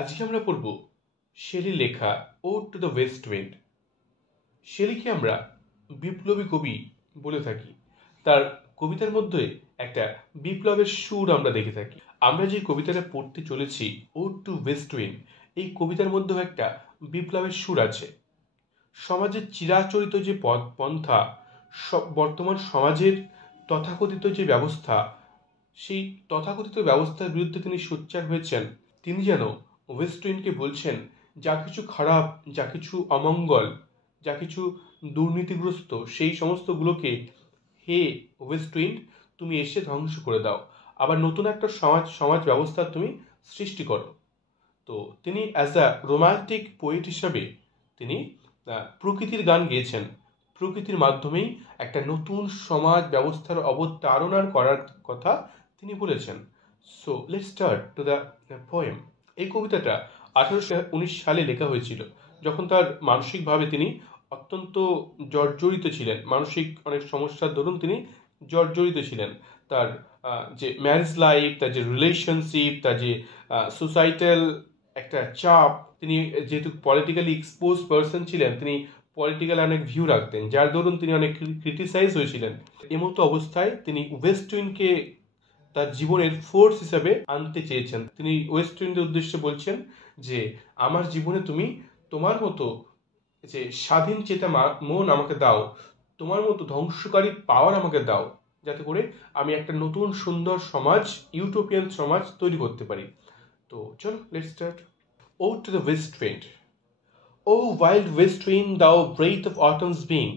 আজকে আমরা পড়ব শেলির লেখা ode to the west wind. শেলিকে আমরা বিপ্লবী কবি বলে থাকি। তার কবিতার মধ্যে একটা বিপ্লবের সুর আমরা দেখে থাকি। আমরা যে কবিতাটা পড়তে চলেছি ওড টু ওয়েস্ট উইন্ড, এই কবিতার মধ্যেও একটা বিপ্লবের সুর আছে। সমাজের চিরাচরিত যে পন্থা, বর্তমান সমাজের তথাকথিত যে ব্যবস্থা, সেই তথাকথিত ব্যবস্থার বিরুদ্ধে তিনি সোচ্চার হয়েছেন। তিনি যেন ওয়েস্ট উইন্ডকে বলছেন, যা কিছু খারাপ, যা কিছু অমঙ্গল, যা কিছু দুর্নীতিগ্রস্ত, সেই সমস্তগুলোকে হে ওয়েস্ট উইন্ড, তুমি এসে ধ্বংস করে দাও, আবার নতুন একটা সমাজ ব্যবস্থা তুমি সৃষ্টি করো। তো তিনি অ্যাজ আ রোমান্টিক পোয়েট হিসাবে তিনি প্রকৃতির গান গেয়েছেন। প্রকৃতির মাধ্যমেই একটা নতুন সমাজ ব্যবস্থার অবতারণার করার কথা তিনি বলেছেন। So let's start to the poem. এই কবিতাটা 1819 সালে লেখা হয়েছিল, যখন তার মানসিকভাবে তিনি অত্যন্ত জর্জরিত ছিলেন। মানসিক অনেক সমস্যার দরুন তিনি জর্জরিত ছিলেন। তার যে ম্যারেজ লাইফ, তার যে রিলেশনশিপ, তার যে সোসাইটাল একটা চাপ, তিনি যেহেতু পলিটিক্যালি এক্সপোজ পার্সন ছিলেন, তিনি পলিটিক্যাল অনেক ভিউ রাখতেন, যার দরুন তিনি অনেক ক্রিটিসাইজ হয়েছিলেন। এমতো অবস্থায় তিনি ওয়েস্ট উইন্ডকে তার জীবনের ফোর্স হিসাবে আনতে চেয়েছেন। তিনি ওয়েস্ট উইন্ডের উদ্দেশ্যে বলছেন যে, আমার জীবনে তুমি তোমার মতো যে স্বাধীন চেতা মন আমাকে দাও, তোমার মতো ধ্বংসকারী পাওয়ার আমাকে দাও, যাতে করে আমি একটা নতুন সুন্দর সমাজ, ইউটোপিয়ান সমাজ তৈরি করতে পারি। তো চলো, let's start. Ode to the West Wind. O wild west wind, thou breath of autumn's being,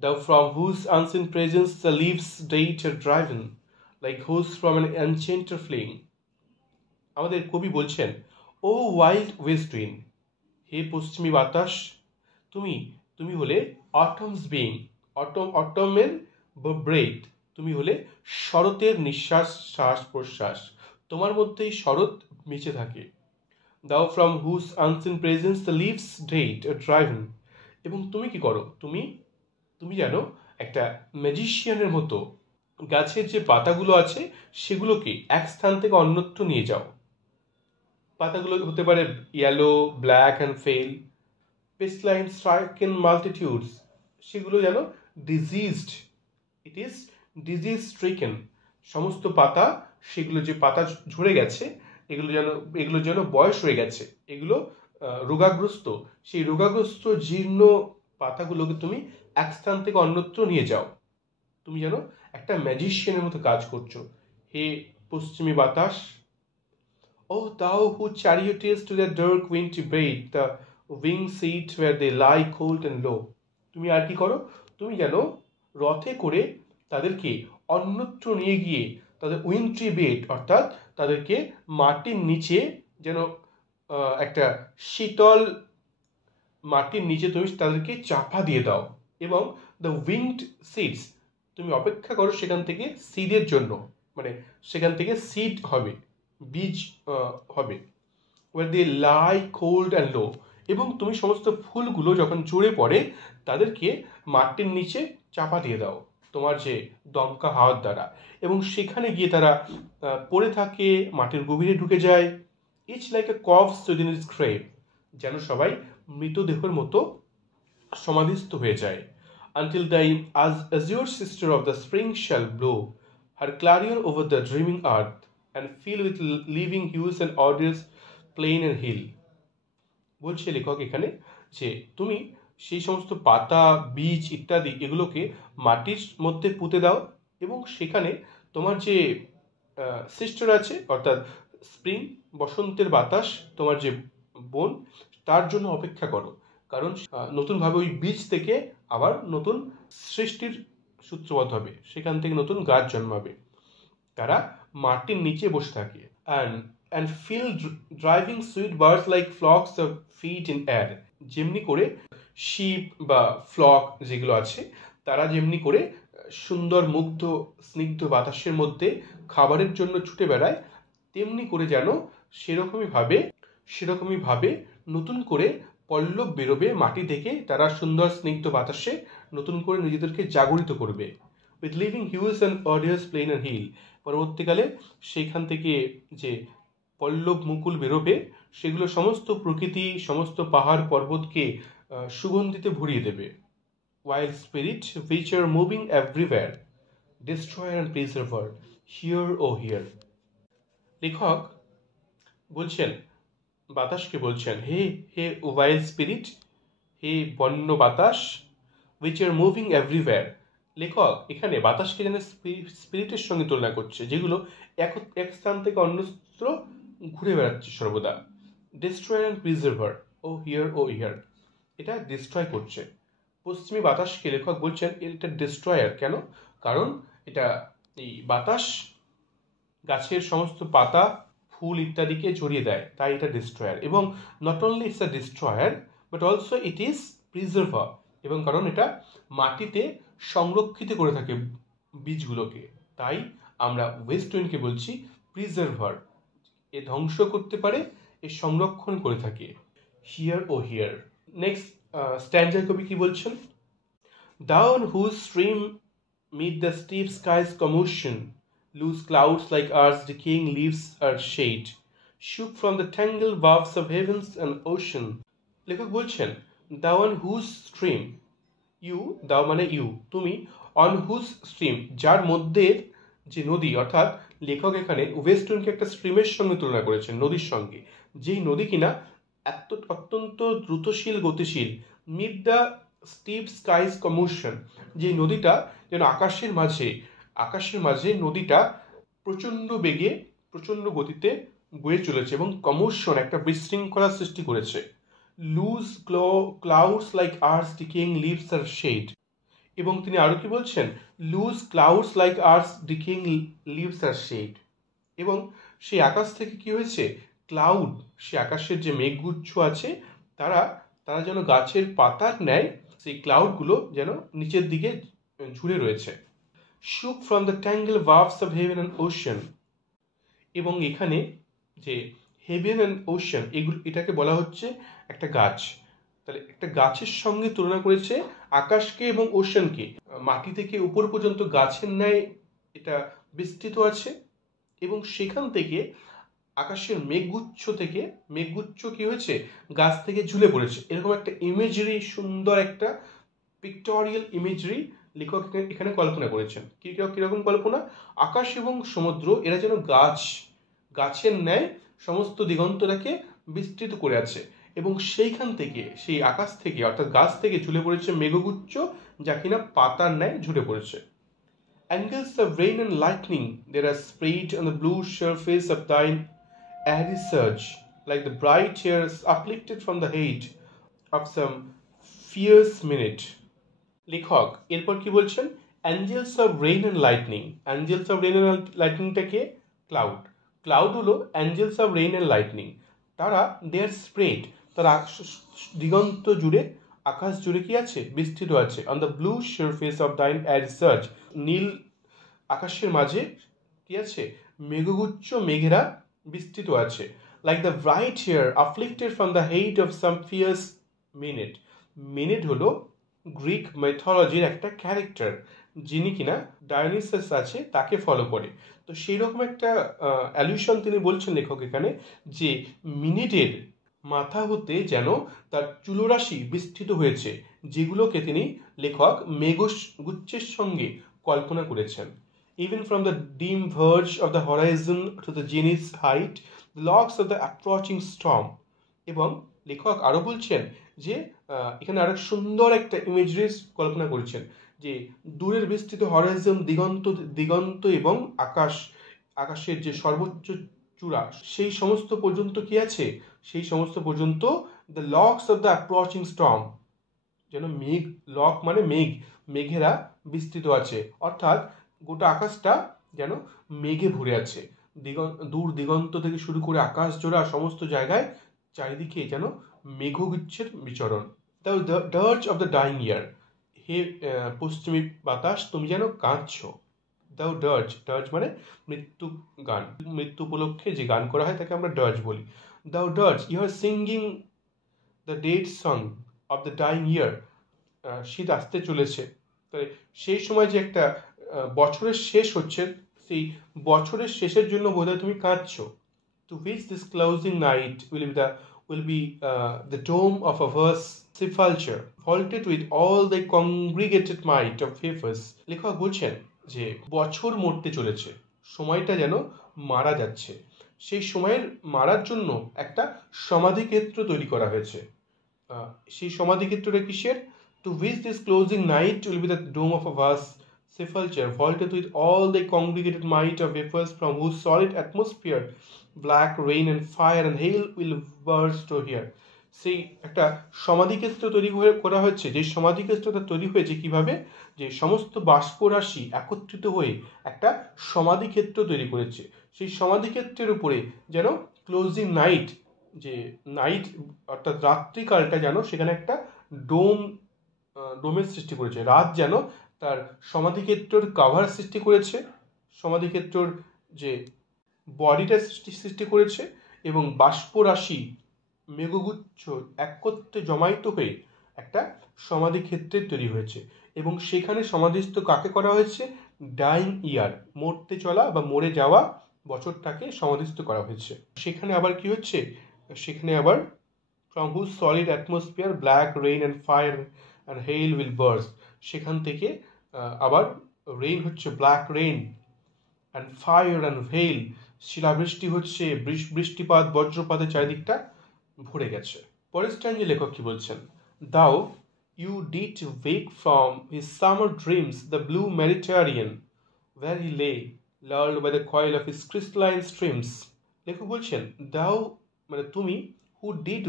thou from whose unseen presence the leaves date are driven, like hosts from an enchanter fleeing. আমাদের কবি বলছেন, ও wild West wind, হে পশ্চিমী বাতাস, তুমি তুমি হলে অটমস being, অটমের breadth, তুমি হলে শরতের নিঃশ্বাস, শ্বাস প্রশ্বাস, তোমার মধ্যেই শরৎ মিশে থাকে। Thou from whose unseen presence the leaves date are driven. এবং তুমি কি করো, তুমি জানো একটা ম্যাজিশিয়ানের মতো গাছের যে পাতাগুলো আছে সেগুলোকে এক স্থান থেকে অন্যত্র নিয়ে যাও। পাতাগুলো হতে পারে yellow, black and fail, পেস্টলাইন stricken মাল্টিটিউডস, সেগুলো যেন diseased, it is disease stricken. সমস্ত পাতা, সেগুলো যে পাতা ঝরে গেছে, এগুলো যেন বয়স হয়ে গেছে, এগুলো রোগাগ্রস্ত, সেই রোগাগ্রস্ত জীর্ণ পাতাগুলোকে তুমি এক স্থান থেকে অন্যত্র নিয়ে যাও। তুমি যেন একটা ম্যাজিশিয়ানের মতো কাজ করছো, হে পশ্চিমী বাতাস। ও thou who charioteers to their dark wintry bed the winged seat where they lie cold and low. তুমি আর কি করো, তুমি যেন রথে করে তাদেরকে অন্যত্র নিয়ে গিয়ে তাদের উইন্ট্রি বেড, অর্থাৎ তাদেরকে মাটির নিচে যেন একটা শীতল মাটির নিচে তুমি তাদেরকে চাপা দিয়ে দাও। এবং দ্য উইন্ড সিডস, তুমি অপেক্ষা করো সেখান থেকে সিডের জন্য, মানে সেখান থেকে সিড হবে, বীজ হবে। where they lie cold and low, এবং তুমি সমস্ত ফুলগুলো যখন ঝরে পড়ে তাদেরকে মাটির নিচে চাপা দিয়ে দাও তোমার যে দমকা হাওয়ার দ্বারা, এবং সেখানে গিয়ে তারা পড়ে থাকে, মাটির গভীরে ঢুকে যায়। It's like a corpse within its grave, যেন সবাই মৃতদেহের মতো সমাধিস্থ হয়ে যায়। until the azure sister of the spring shall blow her clarion over the dreaming earth and fill with living hues and odors plain and hill. বলছে লেখক এখানে যে, তুমি সেই সমস্ত পাতা, বীজ ইত্যাদি এগুলোকে মাটির মধ্যে পুঁতে দাও, এবং সেখানে তোমার যে সিস্টার আছে, অর্থাৎ স্প্রিং, বসন্তের বাতাস, তোমার যে বোন, তার জন্য অপেক্ষা করো। কারণ নতুনভাবে ওই বীজ থেকে আবার নতুন সৃষ্টির সূত্রপাত হবে, সেখান থেকে নতুন গাছ জন্মাবে। তারা মাটির নিচে বসে থাকে। and feel driving sweet birds like flocks of feet in air, যেমনি করে শিপ বা ফ্লক যেগুলো আছে, তারা যেমনি করে সুন্দর মুগ্ধ স্নিগ্ধ বাতাসের মধ্যে খাবারের জন্য ছুটে বেড়ায়, তেমনি করে যেন সেরকমই ভাবে নতুন করে পল্লব বেরোবে মাটি থেকে, তারা সুন্দর স্নিগ্ধ বাতাসে নতুন করে নিজেদেরকে জাগরিত করবে। with living hues and odors plain and hill, পরবর্তীকালে সেইখান থেকে যে পল্লব মুকুল বেরোবে, সেগুলো সমস্ত প্রকৃতি, সমস্ত পাহাড় পর্বতকে সুগন্ধিতে ভরিয়ে দেবে। Wild spirit which are moving everywhere, destroyer and preserver, here oh here. লেখক বলছেন, বাতাসকে বলছেন, হে হে ওয়াইল্ড স্পিরিট, হে বন্য বাতাস, উইচ আর মুভিং এভরিওয়্যার। লেখক এখানে বাতাসকে যেন স্পিরিটের সঙ্গে তুলনা করছে, যেগুলো এক স্থান থেকে অন্যত্র ঘুরে বেড়াচ্ছে সর্বদা। Destroyer and preserver, O hear, এটা ডিস্ট্রয় করছে। পশ্চিমী বাতাসকে লেখক বলছেন এটা ডিস্ট্রয়ার। কেন? কারণ এটা এই বাতাস গাছের সমস্ত পাতা, ফুল ইত্যাদিকে ঝরিয়ে দেয়, তাই এটা ডিস্ট্রয়ার। এবং not only it's a destroyer but also it is preserver, এবং কারণ এটা মাটিতে সংরক্ষিত করে থাকে বীজগুলোকে, তাই আমরা ওয়েস্ট উইন্ডকে বলছি প্রিজার্ভার। এ ধ্বংস করতে পারে, এ সংরক্ষণ করে থাকে। Hear O hear. Next stanza কবি কি বলছেন? Down whose stream meet the steep sky's commotion, loose clouds like ours decaying leaves are shade, shook from the tangled webs of heavens and ocean. লেখক বলছেন, the one whose stream, you, দাও মানে you, তুমি, on whose stream, যার মধ্যে যে নদী, অর্থাৎ লেখক এখানে ওয়েস্ট উইন্ডকে একটা স্ট্রিমের সঙ্গে তুলনা করেছেন, নদীর সঙ্গে, যেই নদী কিনা অত্যন্ত দ্রুতশীল গতিশীল। Mid the steep sky's commotion, যে নদীটা যেন আকাশের মাঝে নদীটা প্রচণ্ড বেগে, প্রচণ্ড গতিতে বয়ে চলেছে, এবং কমোশন একটা বিশৃঙ্খলা সৃষ্টি করেছে। Loose clouds like earth's decaying leaves are shed, এবং তিনি আরো কি বলছেন? Loose clouds like earth's decaying leaves are shed, এবং সেই আকাশ থেকে কি হয়েছে? ক্লাউড, সে আকাশের যে মেঘগুচ্ছ আছে, তারা যেন গাছের পাতার ন্যায় সেই ক্লাউডগুলো যেন নিচের দিকে ঝুলে রয়েছে। Shook from the tangled boughs of heaven and ocean, এবং এখানে যে হেভেন অ্যান্ড ওশান, এটাকে বলা হচ্ছে একটা গাছ। তাহলে একটা গাছের সঙ্গে তুলনা করেছে আকাশকে এবং ওশানকে। মাটি থেকে উপর পর্যন্ত গাছের ন্যায় এটা বিস্তৃত আছে, এবং সেখান থেকে আকাশের মেঘগুচ্ছ কি হয়েছে? গাছ থেকে ঝুলে পড়েছে। এরকম একটা ইমেজারি, সুন্দর একটা পিক্টোরিয়াল ইমেজারি লেখক এখানে কল্পনা করেছেন। কিরকম কল্পনা? আকাশ এবং সমুদ্র এরা যেন গাছের ন্যায় সমস্ত দিগন্তটাকে বিস্তৃত করে আছে, এবং সেইখান থেকে, সেই আকাশ থেকে অর্থাৎ গাছ থেকে ঝুলে পড়েছে মেঘগুচ্ছ, যা কিনা পাতার ন্যায় ঝুলে পড়েছে। Angles of rain and lightning there are sprayed on the blue surface of thine airy surge, like the bright hairs uplifted from the head of some fierce minute. লেখক এরপর কি বলছেন? Angels of rain and lightning. Angels of rain and লাইটনিংটাকে ক্লাউড হলো angels of rain and lightning. তারা they R spread, তারা দিগন্ত জুড়ে, আকাশ জুড়ে কি আছে? বিস্তৃত আছে। On the blue surface of thine aery surge, নীল আকাশের মাঝে কি আছে? মেঘগুচ্ছ, মেঘেরা বিস্তৃত আছে। Like the bright hair uplifted from the head of some fierce maenad. Maenad হলো গ্রিক মেথোলজির একটা ক্যারেক্টার, যিনি কিনা ডায়োনিসাস আছে তাকে ফলো করে। তো সেই রকম একটা অ্যালিউশন তিনি বলছেন লেখক এখানে, যে মিনিটের মাথা হতে যেন তার চুলরাশি বিস্তৃত হয়েছে, যেগুলোকে তিনি লেখক মেঘগুচ্ছের সঙ্গে কল্পনা করেছেন। Even from the dim verge of the horizon to the zenith height, the logs of the approaching storm. এবং লেখক আরো বলছেন যে এখানে আরো সুন্দর একটা ইমেজারি কল্পনা করেছেন, যে দূরের বিস্তৃত হরাইজন, দিগন্ত এবং আকাশের যে সর্বোচ্চ চূড়া, সেই সমস্ত পর্যন্ত কি আছে? সেই সমস্ত পর্যন্ত the locks of the approaching storm, যেন লক মানে মেঘেরা বিস্তৃত আছে, অর্থাৎ গোটা আকাশটা যেন মেঘে ভরে আছে। দূর দিগন্ত থেকে শুরু করে আকাশ জোড়া সমস্ত জায়গায় চারিদিকে যেন মেঘগুচ্ছের বিচরণ। The dirge of the dying year, হে পশ্চিমী বাতাস, তুমি যেন কাঁদছো। দ্য ডার্জ মানে মৃত্যু গান, মৃত্যু উপলক্ষে যে গান করা হয় তাকে আমরা ডার্জ বলি। The dirge, you are singing the dead song of the dying year. শীত আসতে চলেছে, তাই সেই সময় যে একটা বছরের শেষ হচ্ছে, সেই বছরের শেষের জন্য বোধহয় তুমি কাঁদছো। to which this closing night will be the dome of a verse sepulchre, vaulted with all the congregated might of Hephaestus. লেখক বলছেন যে বছর মরতে চলেছে, সময়টা যেন মারা যাচ্ছে, সেই সময়ের মারার জন্য একটা সমাধিক্ষেত্র তৈরি করা হয়েছে। সেই সমাধিক্ষেত্রটা কিসের? To which this closing night will be the dome of a vast sepulchre, vaulted with all the congregated might of Hephaestus, from whose solid atmosphere black rain and fire and hail will burst to here. সেই একটা সমাধিক্ষেত্র তৈরি করা হচ্ছে, যে সমাধিক্ষেত্রটা তৈরি হয়েছে কিভাবে, যে সমস্ত বাষ্পরাশি একত্রিত হয়ে একটা সমাধিক্ষেত্র তৈরি করেছে। সেই সমাধিক্ষেত্রের উপরে যেন ক্লোজিং নাইট, যে নাইট অর্থাৎ রাত্রিকালটা যেন সেখানে একটা ডোমের সৃষ্টি করেছে। রাত যেন তার সমাধিক্ষেত্রর কাভার সৃষ্টি করেছে, সমাধিক্ষেত্রর যে বডিটা সৃষ্টি করেছে, এবং বাষ্পরাশি মেঘগুচ্ছ একত্রে জমায়িত হয়ে একটা সমাধিক্ষেত্রের তৈরি হয়েছে। এবং সেখানে সমাধিস্থ কাকে করা হয়েছে? ডাইং ইয়ার, মরতে চলা বা মরে যাওয়া বছরটাকে সমাধিস্থ করা হয়েছে। সেখানে আবার কি হচ্ছে? সেখানে আবার from whose solid atmosphere black rain and fire and hail will burst, সেখান থেকে আবার রেইন হচ্ছে black rain, and fire and hail, শিলাবৃষ্টি হচ্ছে, বৃষ্টিপাত বজ্রপাতের চারিদিকটা ভরে গেছে। পরের স্ট্যান্জে লেখক কি বলছেন? Thou you did wake from his summer dreams the blue Mediterranean, where he lay lulled by the coil of his crystalline streams. লেখক বলছেন thou মানে তুমি, who did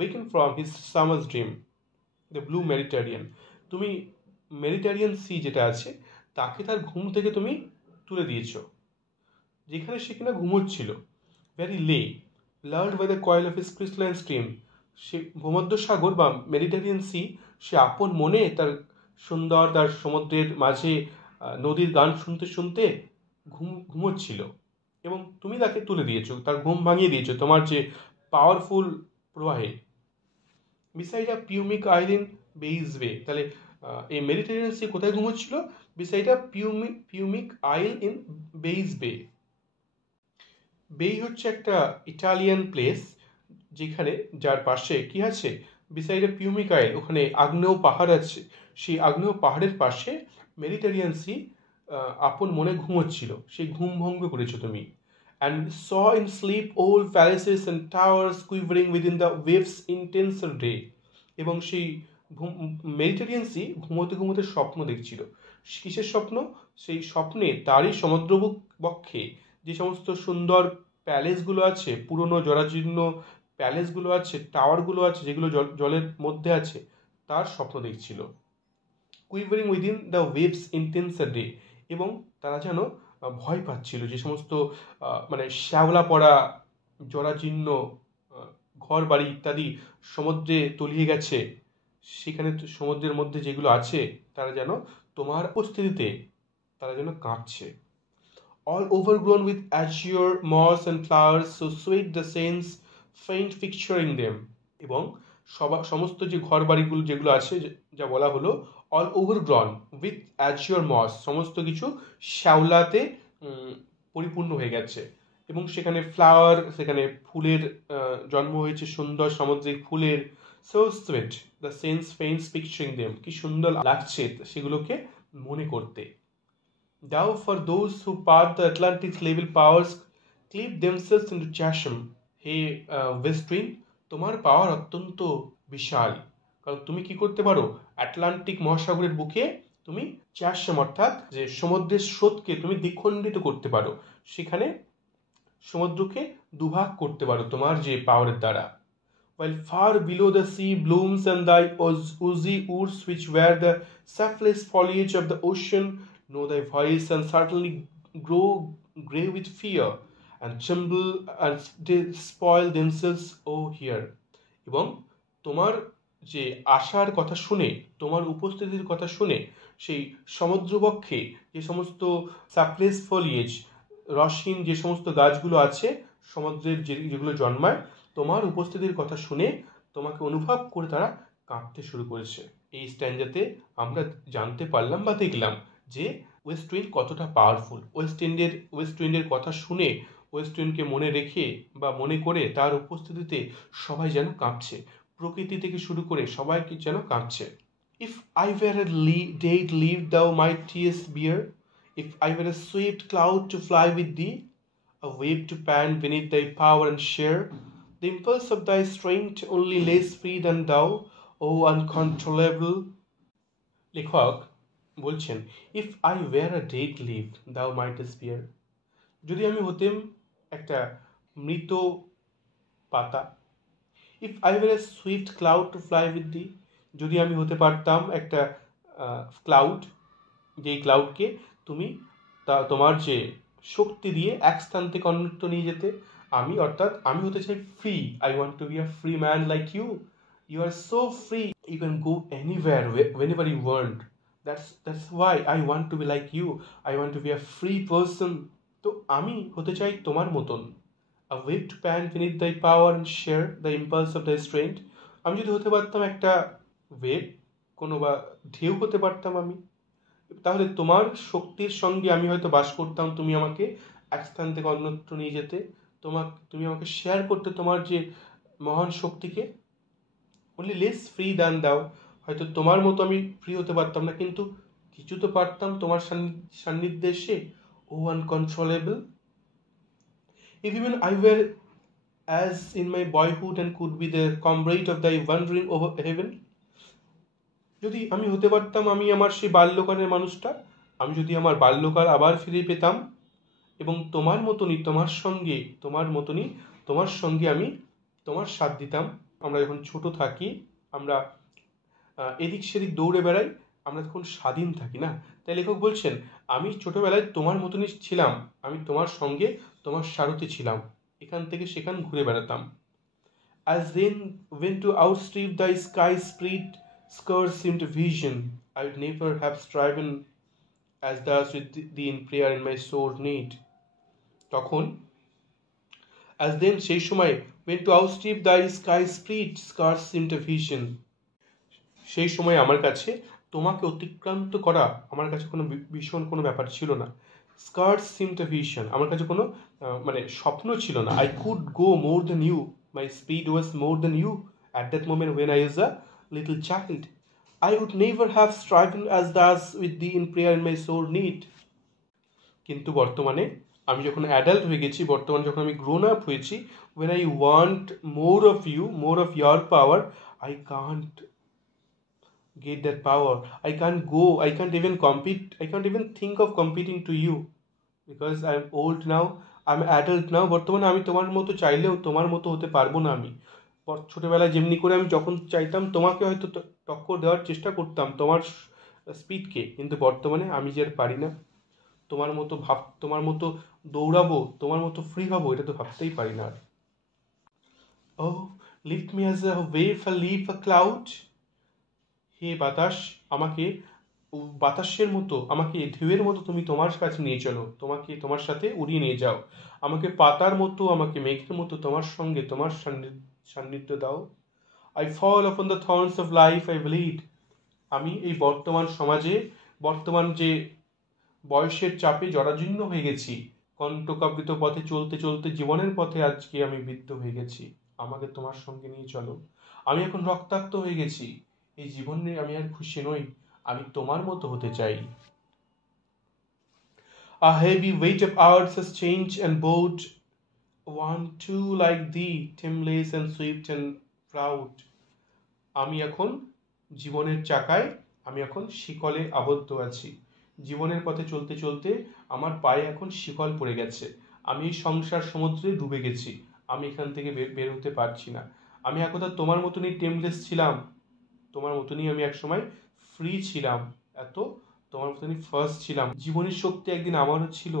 waken from his summer's dream the blue Mediterranean, তুমি Mediterranean C যেটা আছে তাকে তার ঘুম থেকে তুমি তুলে দিয়েছো, যেখানে সে কিনা ঘুমোচ্ছিল। Where he lay lulled by the coil of his crystalline stream, সে ভূমধ্য সাগর বা মেডিটেরিয়ান সি, সে আপন মনে তার সুন্দর তার সমুদ্রের মাঝে নদীর গান শুনতে শুনতে ঘুমোচ্ছিল, এবং তুমি তাকে তুলে দিয়েছো, তার ঘুম ভাঙিয়ে দিয়েছো তোমার যে পাওয়ারফুল প্রবাহে। বিসাইড আ পিউমিক আইল্যান্ড বেইজ বে, তাহলে এই মেডিটেরিয়ান সি কোথায় ঘুমোচ্ছিল? বিসাইড আ পিউমিক আইল ইন বেইজ বে। বেই হচ্ছে একটা ইটালিয়ান প্লেস, যেখানে যার পাশে কি আছে? বিসাইড আ পিউমিক আইল, ওখানে আগ্নেয় পাহাড় আছে, সেই আগ্নেয় পাহাড়ের পাশে মেডিটেরিয়ান সি আপন মনে ঘুমোচ্ছিল, সেই ঘুম ভঙ্গ করেছো তুমি। And saw in sleep old palaces and towers quivering within the waves' intenser day. এবং সেই মেডিটেরিয়ান সি ঘুমোতে ঘুমোতে স্বপ্ন দেখছিল। কিসের স্বপ্ন? সেই স্বপ্নে তারই সমুদ্র বক্ষে যে সমস্ত সুন্দর প্যালেসগুলো আছে, পুরনো জরাজীর্ণ প্যালেসগুলো আছে, টাওয়ারগুলো আছে, যেগুলো জলের মধ্যে আছে, তার স্বপ্ন দেখছিল। কুইভারিং উইদিন দ্য ওয়েভস ইন্টেন্সার ডে, এবং তারা যেন ভয় পাচ্ছিল, যে সমস্ত মানে শ্যাওলা পড়া জরাজীর্ণ ঘর বাড়ি ইত্যাদি সমুদ্রে তলিয়ে গেছে, সেখানে সমুদ্রের মধ্যে যেগুলো আছে তারা যেন তোমার উপস্থিতিতে তারা যেন কাঁপছে। All overgrown with azure moss and flowers so sweet the sense faint picturing them, এবং সমস্ত যে ঘর বাড়িগুলো যেগুলো আছে, যা বলা হলো অল ওভারগ্রন উইথ অ্যাজিওর মস, সমস্ত কিছু শ্যাওলাতে পরিপূর্ণ হয়ে গেছে, এবং সেখানে ফ্লাওয়ার, সেখানে ফুলের জন্ম হয়েছে, সুন্দর সামুদ্রিক ফুলের। So sweet the sense faints picturing them, কি সুন্দর লাগছে সেগুলোকে মনে করতে। Thou for those who part the Atlantic's level powers cleave themselves into chasm, hey West wind, তোমার পাওয়ার অত্যন্ত বিশাল, কারণ তুমি কি করতে পারো? আটলান্টিক মহাসাগরের বুকে তুমি চ্যাসম অর্থাৎ যে সমুদ্রের স্রোতকে তুমি দ্বিখণ্ডিত করতে পারো, সেখানে সমুদ্রকে দুভাগ করতে পারো তোমার যে পাওয়ারের দ্বারা। While far below the sea blooms and thy oozy woods which wear the sapless foliage of the ocean know thy voice and certainly grow grey with fear and tremble and spoil themselves, oh here. এবং তোমার যে আশার কথা শুনে, তোমার উপস্থিতির কথা শুনে, সেই সমুদ্রবক্ষে যে সমস্ত সাপ্লেস ফলিয়েজ, রসহীন যে সমস্ত গাছগুলো আছে সমুদ্রের, যেগুলো জন্মায়, তোমার উপস্থিতির কথা শুনে তোমাকে অনুভব করে তারা কাঁপতে শুরু করেছে। এই স্ট্যান্ডাতে আমরা জানতে পারলাম বা দেখলাম যে ওয়েস্ট উইন্ড কতটা পাওয়ারফুল। ওয়েস্ট উইন্ডের কথা শুনে ওয়েস্ট উইন্ডকে মনে রেখে বা মনে করে তার উপস্থিতিতে সবাই যেন কাঁপছে, প্রকৃতি থেকে শুরু করে সবাই কি যেন কাঁপছে। If I were A dead leaf thou mightest bear, if I were a swift cloud to fly with thee, a wave to pant beneath thy power and share, the impulse of thy strength only less free than thou, O uncontrollable। লেখক বলছেন, if I were a dead leaf thou mightest bear, যদি আমি হতেম একটা মৃত পাতা, if I were a swift cloud to fly with thee, যদি আমি হতে পারতাম একটা ক্লাউড, যেই ক্লাউডকে তুমি তোমার যে শক্তি দিয়ে এক স্থান থেকে অন্যত্র নিয়ে যেতে, আমি অর্থাৎ আমি হতে চাই free. I want to be a free man like you, you are so free, you can go anywhere whenever you want, that's why I want to be like you, I want to be a free person। তো আমি হতে চাই তোমার মতন, a wave to pant beneath thy power and share the impulse of thy strength। আমি যদি হতে পারতাম একটা ওয়েভ, কোনো বা ঢেউ হতে পারতাম আমি, তাহলে তোমার শক্তির সঙ্গে আমি হয়তো বাস করতাম, তুমি আমাকে এক স্থান থেকে অন্যত্র নিয়ে যেতে, তুমি আমাকে শেয়ার করতে তোমার যে মহান শক্তিকে। অনলি লেস ফ্রি দ্যান দাও, হয়তো তোমার মতো আমি ফ্রি হতে পারতাম না, কিন্তু কিছু তো পারতাম তোমার সান্নিধ্যে এসে। ও uncontrollable, if even I were as in my boyhood and could be the comrade of thy wandering over heaven, যদি আমি হতে পারতাম আমি আমার সেই বাল্যকালের মানুষটা, আমি যদি আমার বাল্যকাল আবার ফিরে পেতাম এবং তোমার মতনই তোমার সঙ্গে আমি তোমার সাথ দিতাম। আমরা যখন ছোট থাকি, আমরা এদিক সেদিক দৌড়ে বেড়াই, আমরা তখন স্বাধীন থাকি না। তাই লেখক বলছেন, আমি ছোটবেলায় তোমার মতনই ছিলাম, আমি তোমার সঙ্গে তোমার সারথি ছিলাম, এখান থেকে সেখান ঘুরে বেড়াতাম। As then when to outstrip thy sky spread skirts seemed a vision, I would never have striven as thus with thee in prayer in my sore need। তখন as then সেই সময় when to outstrip thy sky spread skirts seemed a vision, সেই সময় আমার কাছে তোমাকে অতিক্রান্ত করা আমার কাছে কোনো ভীষণ কোনো ব্যাপার ছিল না। স্কার্টস সিমড এ ভিশন, আমার কাছে কোনো মানে স্বপ্ন ছিল না। I could go more than you, my speed was more than you at that moment when I was a little child. I would never have striven as thus with thee in prayer in my sore need. কিন্তু বর্তমানে আমি যখন adult হয়ে গেছি, বর্তমানে যখন আমি grown up হয়েছি, when I want more of you, more of your power, I can't get that power, I can't go, I can't even compete, I can't even think of competing to you because I'm old now, I'm adult now। বর্তমানে আমি তোমার মতো চাইলেও তোমার মতো হতে পারবো না। আমি ছোটবেলায় যেমনি করে আমি যখন চাইতাম তোমাকে হয়তো টক্কর দেওয়ার চেষ্টা করতাম তোমার স্পিডকে, কিন্তু বর্তমানে আমি যে আর পারি না। তোমার মতো দৌড়াবো, তোমার মতো ফ্রি হবো, এটা তো ভাবতেই পারি না আর। Oh, lift me as a wave, a leaf, a cloud। হে বাতাস, আমাকে বাতাসের মতো, আমাকে ঢেউয়ের মতো তুমি তোমার কাছে নিয়ে চলো, তোমার সাথে উড়িয়ে নিয়ে যাও। আমাকে পাতার মতো, আমাকে মেঘের মতো তোমার সঙ্গে তোমার সান্নিধ্য দাও। I fall upon the thorns of life, I bleed। আমি এই বর্তমান সমাজে, বর্তমান যে বয়সের চাপে জরাজীর্ণ হয়ে গেছি, কণ্টকাবৃত পথে চলতে চলতে জীবনের পথে আজকে আমি বিদ্ধ হয়ে গেছি, আমাকে তোমার সঙ্গে নিয়ে চলো। আমি এখন রক্তাক্ত হয়ে গেছি, এই জীবন নিয়ে আমি আর খুশি নই, আমি তোমার মতো হতে চাই। A heavy weight of earth has changed and bowed one too like thee, tameless and swift and proud। আমি এখন জীবনের চাকায়, আমি এখন শিকলে আবদ্ধ আছি। জীবনের পথে চলতে চলতে আমার পায়ে এখন শিকল পড়ে গেছে, আমি সংসার সমুদ্রে ডুবে গেছি, আমি এখান থেকে বের হতে পারছি না। আমি একদা তোমার মতনই টেমলেস ছিলাম, তোমার মতনই আমি একসময় ফ্রি ছিলাম, তোমার মতনই ফার্স্ট ছিলাম। জীবনের শক্তি একদিন আমারও ছিল,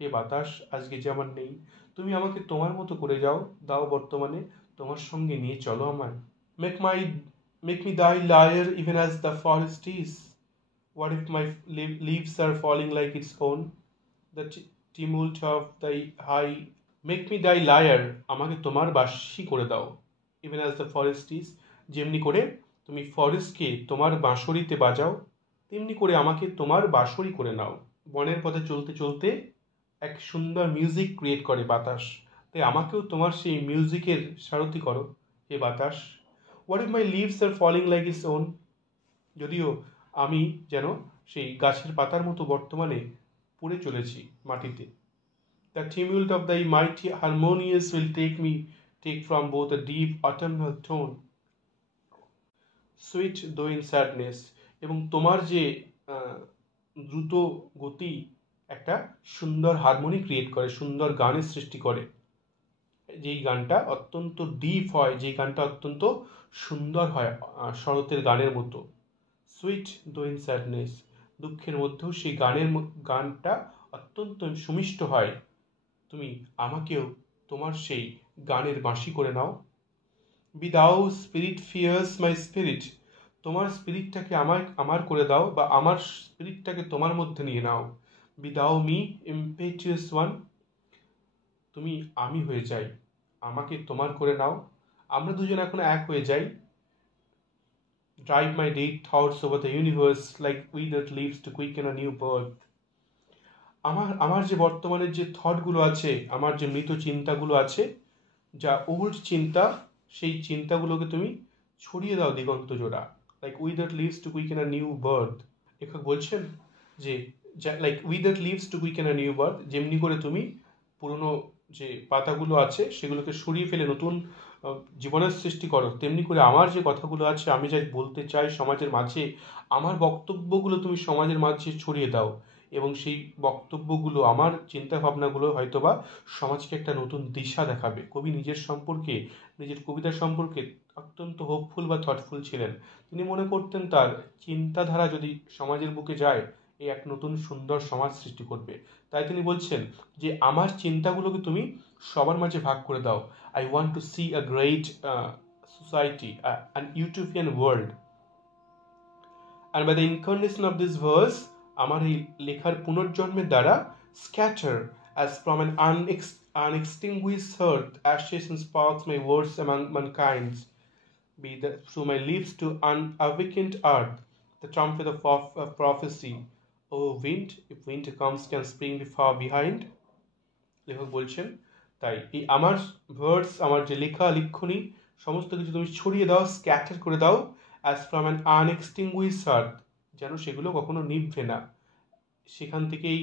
এ বাতাস আজকে যে আমার নেই। তুমি আমাকে তোমার মতো করে দাও বর্তমানে, তোমার সঙ্গে নিয়ে চলো আমায়। Make me thy lyre even as the forest is। What if my leaves are falling like its own? The tumult of thy high। Make me thy lyre, আমাকে তোমার বাঁশি করে দাও। Even as the forest is, যেমনি করে তুমি ফরেস্টকে তোমার বাঁশরিতে বাজাও, তেমনি করে আমাকে তোমার বাঁশরি করে নাও। বনের পথে চলতে চলতে এক সুন্দর মিউজিক ক্রিয়েট করে বাতাস, তাই আমাকেও তোমার সেই মিউজিকের সারথি করো হে বাতাস। What if my leaves are falling like its own, যদিও আমি যেন সেই গাছের পাতার মতো বর্তমানে পড়ে চলেছি মাটিতে। The tumult of the mighty harmonious will take from both a deep autumnal tone sweet though in sadness, এবং তোমার যে দ্রুত গতি একটা সুন্দর হারমোনি ক্রিয়েট করে, সুন্দর গানের সৃষ্টি করে, যেই গানটা অত্যন্ত ডিপ হয়, যেই গানটা অত্যন্ত সুন্দর হয় শরতের গানের মতো। সুইট দো ইন স্যাডনেস, দুঃখের মধ্যেও সেই গানটা অত্যন্ত সুমিষ্ট হয়। তুমি আমাকেও তোমার সেই গানের বাঁশি করে নাও। বি দাও স্পিরিট ফিয়ার্স মাই স্পিরিট, তোমার স্পিরিটটাকে আমার করে দাও, বা আমার স্পিরিটটাকে তোমার মধ্যে নিয়ে নাও। বি দাও মি ইম্পেটিয়াস ওয়ান, তুমি আমি হয়ে যাই, আমাকে তোমার করে নাও। আমরা দুজন এখন এক হয়ে যাই। Drive my dead thoughts over the universe like withered leaves to quicken a new birth, আমার যে বর্তমানের যে থটগুলো আছে, আমার যে মৃত চিন্তাগুলো আছে, যা ওল্ড চিন্তা, সেই চিন্তাগুলোকে তুমি ছড়িয়ে দাও দিগন্ত জোড়া। Like withered leaves to quicken a new birth, লেখক বলছেন যে like withered leaves to quicken a new birth, যেমনি করে তুমি পুরনো যে পাতাগুলো আছে সেগুলোকে সরিয়ে ফেলে নতুন জীবনের সৃষ্টি করো, তেমনি করে আমার যে কথাগুলো আছে, আমি যা বলতে চাই সমাজের মাঝে, আমার বক্তব্যগুলো তুমি সমাজের মাঝে ছড়িয়ে দাও, এবং সেই বক্তব্যগুলো, আমার চিন্তা ভাবনাগুলো হয়তোবা সমাজকে একটা নতুন দিশা দেখাবে। কবি নিজের সম্পর্কে, নিজের কবিতা সম্পর্কে অত্যন্ত হোপফুল বা থটফুল ছিলেন। তিনি মনে করতেন তার চিন্তাধারা যদি সমাজের বুকে যায়, এই এক নতুন সুন্দর সমাজ সৃষ্টি করবে। তাই তিনি বলছেন যে আমার চিন্তাগুলোকে তুমি সবার মাঝে ভাগ করে দাও। I want two C a great society, an utopian world. And by the incarnation of this verse, আমার এই লেখার পুনর্জন্মের দ্বারা, scatter as from an unextinguished earth, ashes and sparks my words among mankind, be through my lips to unawakened earth, the trumpet of prophecy. O wind, if winter comes, can spring be far behind. লেখক বলছেন, তাই এই আমার verse, আমার যে লিখনি, সমস্ত কিছু তুমি ছড়িয়ে দাও, স্ক্যাটার করে দাও, অ্যাজ ফ্রম অ্যান আনএক্সটিংগুইশড আর্থ, যেন সেগুলো কখনো নিভবে না। সেখান থেকেই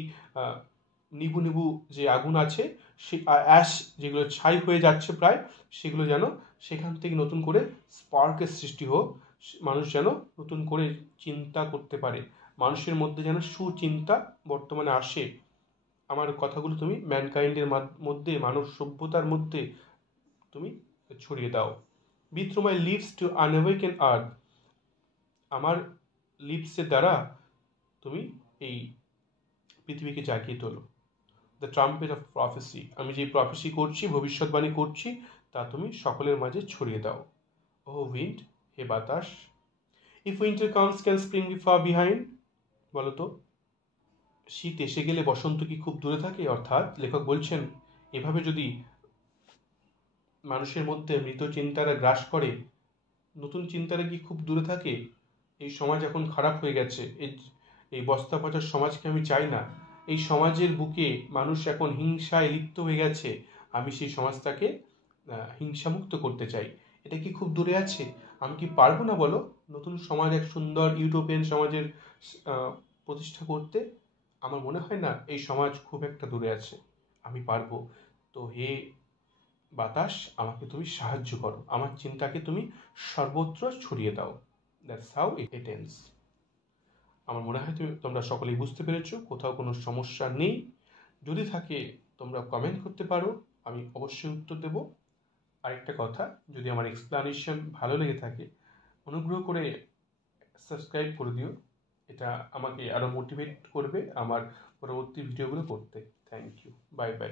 নিবু নিবু যে আগুন আছে, সে অ্যাশ যেগুলো ছাই হয়ে যাচ্ছে প্রায়, সেগুলো যেন সেখান থেকে নতুন করে স্পার্কের সৃষ্টি হোক, মানুষ যেন নতুন করে চিন্তা করতে পারে, মানুষের মধ্যে যেন সুচিন্তা বর্তমানে আসে। আমার কথাগুলো তুমি ম্যানকাইন্ডের মধ্যে, মানব সভ্যতার মধ্যে তুমি ছড়িয়ে দাও। Be through my lips to unawakened earth, আমার লিপসের দ্বারা তুমি এই পৃথিবীকে জাগিয়ে তোলো। দ্য ট্রাম্পেট অফ প্রফেসি, আমি যে প্রফেসি করছি, ভবিষ্যৎবাণী করছি, তা তুমি সকলের মাঝে ছড়িয়ে দাও। ও উইন্ড, হে বাতাস। If winter comes can spring be far behind, বলতো শীত এসে গেলে বসন্ত কি খুব দূরে থাকে? অর্থাৎ লেখক বলছেন, এভাবে যদি মানুষের মধ্যে মৃত চিন্তারা গ্রাস করে, নতুন চিন্তারা কি খুব দূরে থাকে? এই সমাজ এখন খারাপ হয়ে গেছে, এই বস্তা পচার সমাজকে আমি চাই না। এই সমাজের বুকে মানুষ এখন হিংসায় লিপ্ত হয়ে গেছে, আমি সেই সমাজটাকে হিংসামুক্ত করতে চাই। এটা কি খুব দূরে আছে? আমি কি পারবো না বলো নতুন সমাজ, এক সুন্দর ইউটোপিয়ান সমাজের প্রতিষ্ঠা করতে? আমার মনে হয় না এই সমাজ খুব একটা দূরে আছে, আমি পারবো। তো হে বাতাস, আমাকে তুমি সাহায্য করো, আমার চিন্তাকে তুমি সর্বত্র ছড়িয়ে দাও। That's how it ends. আমার মনে হয় তোমরা সকলেই বুঝতে পেরেছো, কোথাও কোনো সমস্যা নেই। যদি থাকে তোমরা কমেন্ট করতে পারো, আমি অবশ্যই উত্তর দেব। আরেকটা কথা, যদি আমার এক্সপ্লানেশন ভালো লেগে থাকে, অনুগ্রহ করে সাবস্ক্রাইব করে দিও, এটা আমাকে আরও মোটিভেট করবে আমার পরবর্তী ভিডিওগুলো করতে। Thank you, bye by.